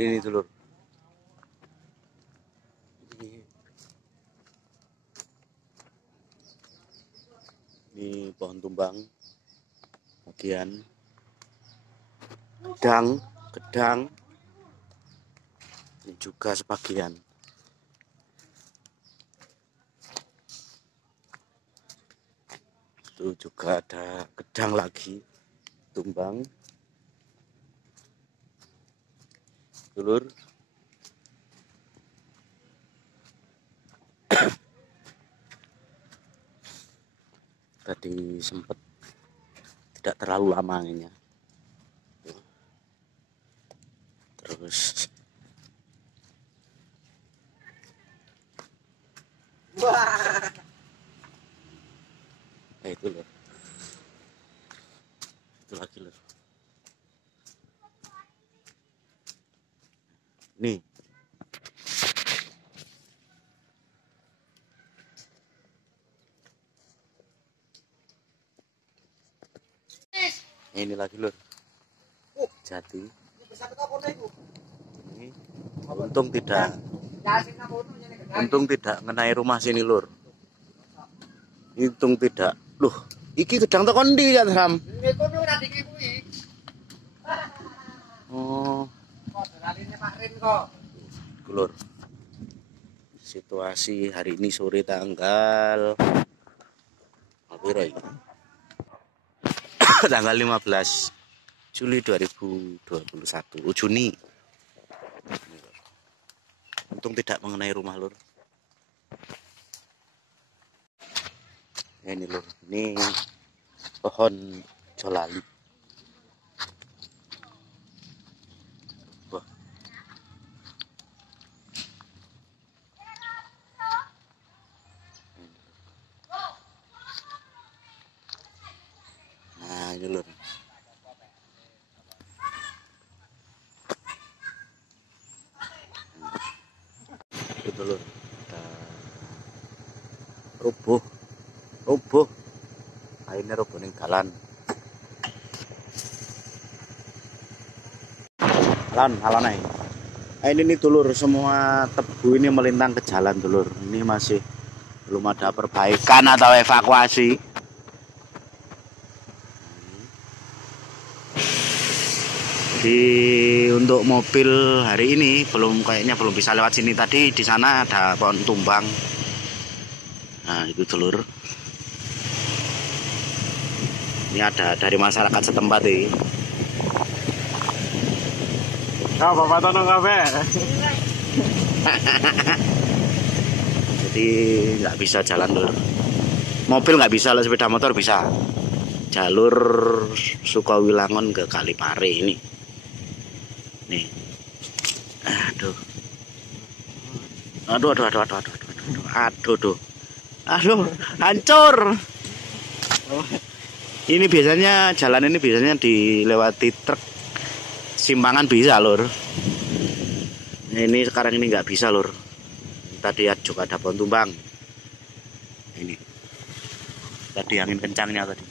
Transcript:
Ini dulur. Ini pohon tumbang. Bagian gedang ini juga sebagian. Itu juga ada gedang lagi, tumbang. Dulur. Tadi sempat tidak terlalu lama ini. Terus itu loh. Itu lagi loh. Nih. Ini lagi lur. Jati. Ini untung tidak ngenai rumah sini lur. Untung tidak. Loh, iki gedang tekan ndi ya, Ram? Oh. Lur. Situasi hari ini sore tanggal tanggal 15 Juli 2021. Juni. Untung tidak mengenai rumah lur. Ini lur, ini pohon jolali. Wah. Nah, ini lur. Itu lur. Rubuh. Akhirnya rubuh ning dalan. Alon ae. Ini nih dulur, semua tebu ini melintang ke jalan dulur. Ini masih belum ada perbaikan atau evakuasi. Untuk mobil hari ini kayaknya belum bisa lewat sini. Tadi di sana ada pohon tumbang. Nah, itu dulur. Ini ada dari masyarakat setempat ini. Oh, Bapak Tono kafe. Jadi nggak bisa jalan dulur. Mobil nggak bisa, lah sepeda motor bisa. Jalur Sukawilangon ke Kalipare ini. Nih. Aduh, hancur. Ini biasanya jalan ini biasanya dilewati truk, simpangan bisa lur. Ini sekarang ini nggak bisa lur. Tadi juga ada pohon tumbang. Ini tadi angin kencangnya tadi.